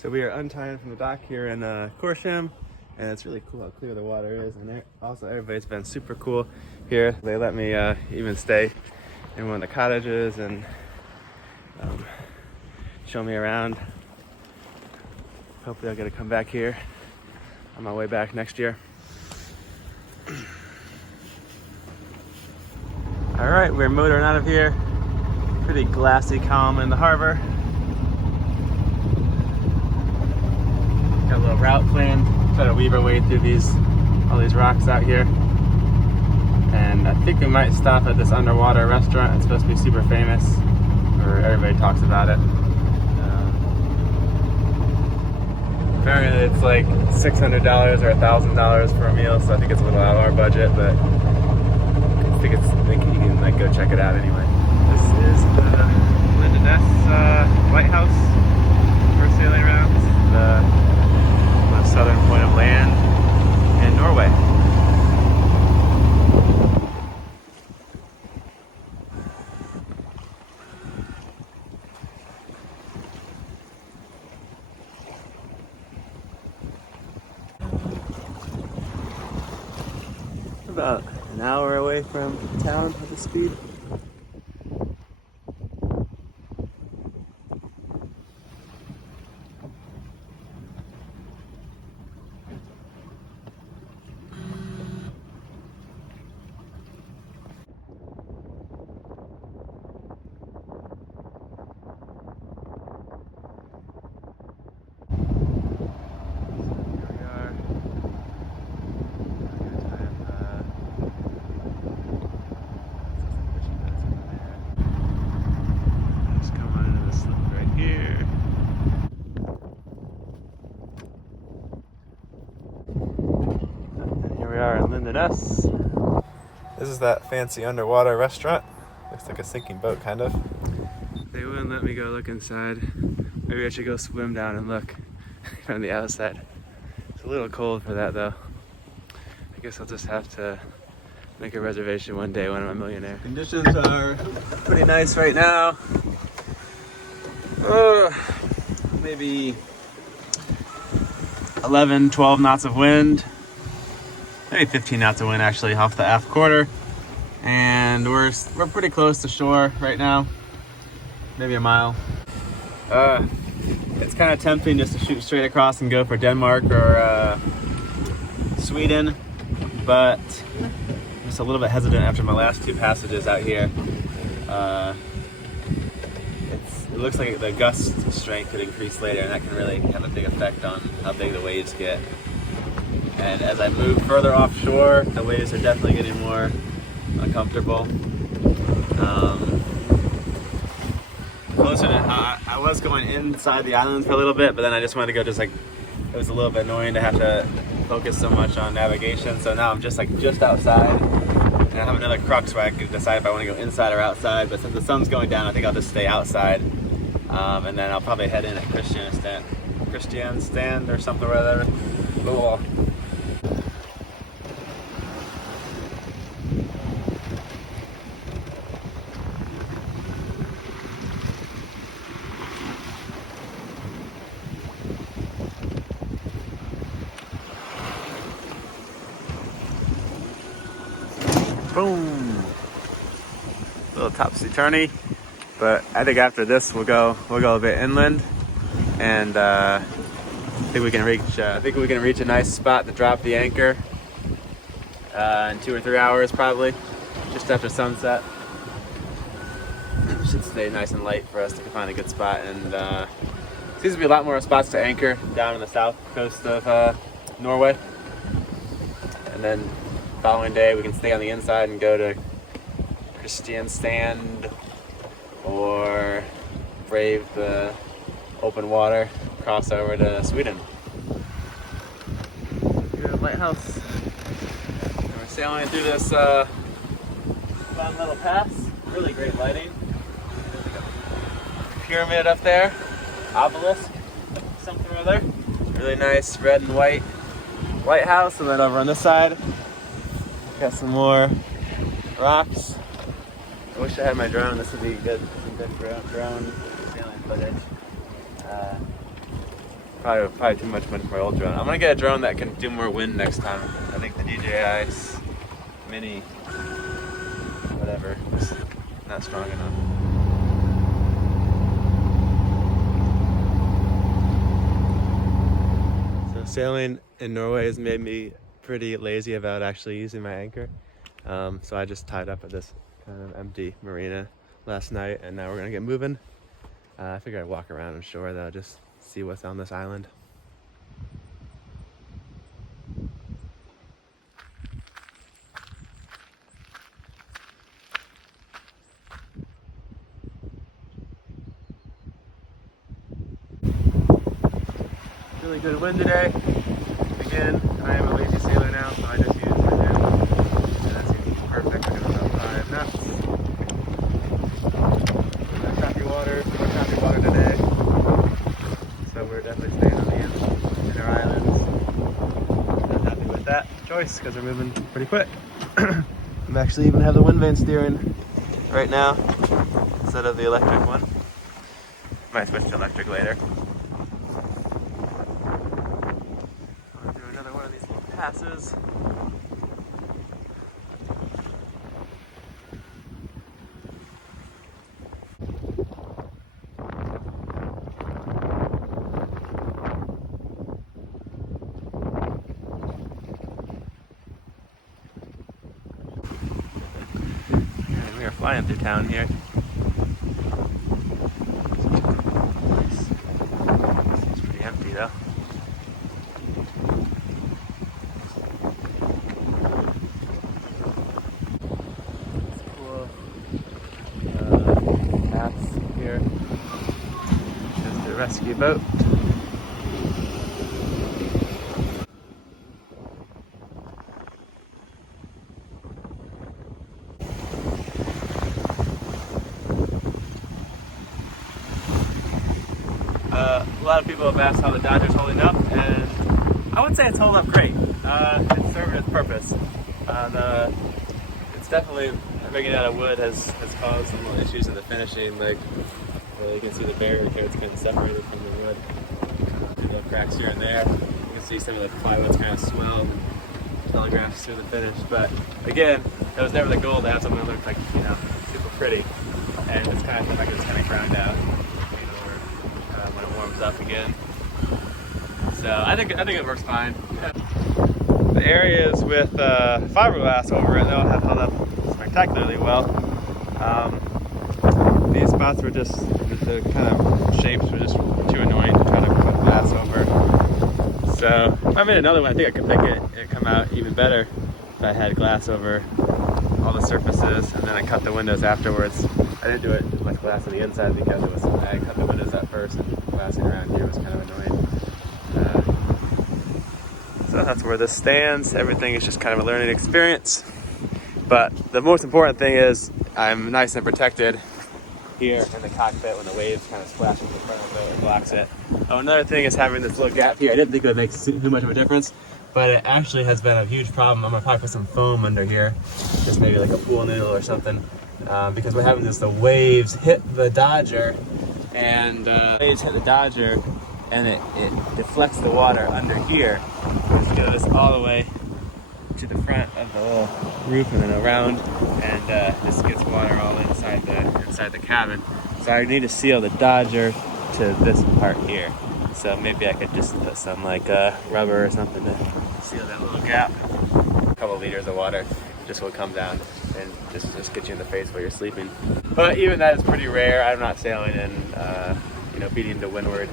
So we are untying from the dock here in Korshamn, and it's really cool how clear the water is. And also everybody's been super cool here. They let me even stay in one of the cottages and show me around. Hopefully I'll get to come back here on my way back next year. All right, we're motoring out of here. Pretty glassy, calm in the harbor. Got a little route planned. Try to weave our way through all these rocks out here. And I think we might stop at this underwater restaurant. It's supposed to be super famous, or everybody talks about it. Apparently it's like $600 or $1,000 for a meal, so I think it's a little out of our budget, but I think you can like go check it out anyway. This is the Lindeness lighthouse we're sailing around. This is the southern point of land in Norway. About an hour away from town at the speed. Lindeness. This is that fancy underwater restaurant. Looks like a sinking boat, kind of. They wouldn't let me go look inside. Maybe I should go swim down and look from the outside. It's a little cold for that, though. I guess I'll just have to make a reservation one day when I'm a millionaire. Conditions are pretty nice right now. Maybe 11, 12 knots of wind. Maybe 15 knots of wind actually off the aft quarter, and we're pretty close to shore right now, maybe a mile. It's kind of tempting just to shoot straight across and go for Denmark or Sweden, but I'm just a little bit hesitant after my last two passages out here. It looks like the gust strength could increase later, and that can really have a big effect on how big the waves get. And as I move further offshore, the waves are definitely getting more uncomfortable. Closer to, I was going inside the island for a little bit, but then I just wanted to go it was a little bit annoying to have to focus so much on navigation. So now I'm just outside. And I have another crux where I can decide if I want to go inside or outside. But since the sun's going down, I think I'll just stay outside. And then I'll probably head in at Kristiansand or something or other. Cool. Boom! A little topsy-turvy, but I think after this we'll go a bit inland, and I think we can reach a nice spot to drop the anchor in 2 or 3 hours, probably just after sunset. It should stay nice and light for us to find a good spot, and seems to be a lot more spots to anchor down on the south coast of Norway, and then following day we can stay on the inside and go to Kristiansand or brave the open water, cross over to Sweden. Here at the lighthouse. And we're sailing through this fun little pass. Really great lighting. There's like a pyramid up there, obelisk, something or other. Really nice red and white lighthouse, and then over on this side got some more rocks. I wish I had my drone. This would be good drone sailing footage. Probably too much money for my old drone. I'm gonna get a drone that can do more wind next time. I think the DJI Mini, whatever, is not strong enough. So sailing in Norway has made me pretty lazy about actually using my anchor. So I just tied up at this kind of empty marina last night, and now we're gonna get moving. I figured I'd walk around on shore though, just see what's on this island. Really good wind today. Again, I am a lazy sailor now, so I just use my jib. And that seems perfect. We're doing about 5 knots. No choppy water today. So we're definitely staying on the inner islands. I'm happy with that choice because we're moving pretty quick. I'm actually even have the wind vane steering right now instead of the electric one. Might switch to electric later. I'll do another one of these little passes. And we are flying through town here. Seems pretty empty though. Here is the rescue boat. A lot of people have asked how the Dodger's holding up, and I would say it's holding up great. It's serving its purpose. It's definitely making it out of wood has caused some little issues in the finishing. Like, well, you can see the barrier here; it's kind of separated from the wood. Little cracks here and there. You can see some of the plywood's kind of swelled and telegraphs through the finish. But again, that was never the goal to have something that looked like, you know, super pretty. And it's kind of looks like it's kind of ground out. When it warms up again. So I think it works fine. Yeah. The areas with fiberglass over it though have held up spectacularly well. These spots were just, the kind of shapes were just too annoying to try to put glass over. So if I made another one, I think I could make it come out even better if I had glass over all the surfaces, and then I cut the windows afterwards. I didn't do it with much glass on the inside because I cut the windows at first, and glassing around here was kind of annoying. So that's where this stands. Everything is just kind of a learning experience. But the most important thing is I'm nice and protected here in the cockpit when the waves kind of splash in front of it and blocks it. Oh, another thing is having this little gap here. I didn't think it would make too much of a difference, but it actually has been a huge problem. I'm gonna probably put some foam under here, just maybe like a pool noodle or something, because what happens is the waves hit the Dodger, and waves hit the Dodger, and it deflects the water under here, which goes all the way to the front of the little roof and then around, and this gets water all inside the cabin. So I need to seal the Dodger to this part here. So maybe I could just put some like rubber or something to seal that little gap. A couple liters of water just will come down and just get you in the face while you're sleeping. But even that is pretty rare. I'm not sailing in beating to windward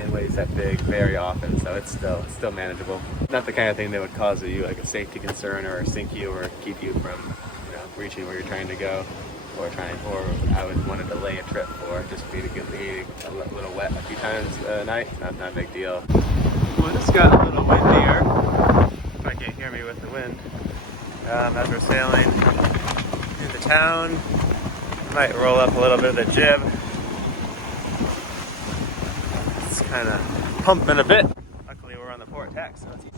in waves that big very often, so it's still manageable. Not the kind of thing that would cause you like a safety concern or sink you or keep you from reaching where you're trying to go, or I would want to delay a trip for just be to get a little wet a few times a night. Not a big deal. Well, it just got a little windier. If I can't hear me with the wind. As we're sailing into town, might roll up a little bit of the jib. It's kind of pumping a bit. Luckily, we're on the port tack, so it's easy.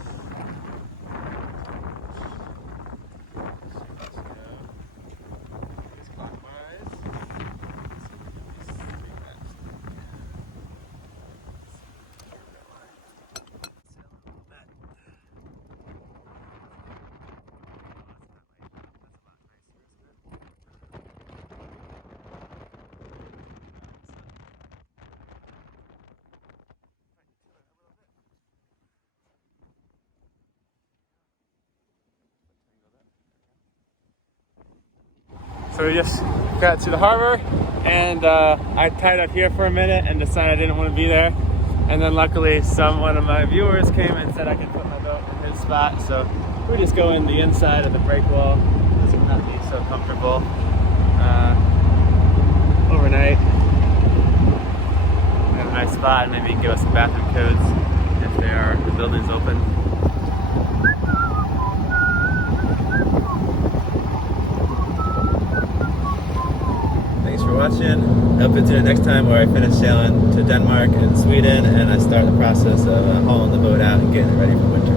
So we just got to the harbor, and I tied up here for a minute and decided I didn't want to be there. And then luckily one of my viewers came and said I could put my boat in his spot. So we just go in the inside of the break wall. This will not be so comfortable overnight. We have a nice spot, and maybe you can give us some bathroom codes if the building's open. Thanks for watching. Hope to tune in next time where I finish sailing to Denmark and Sweden, and I start the process of hauling the boat out and getting it ready for winter.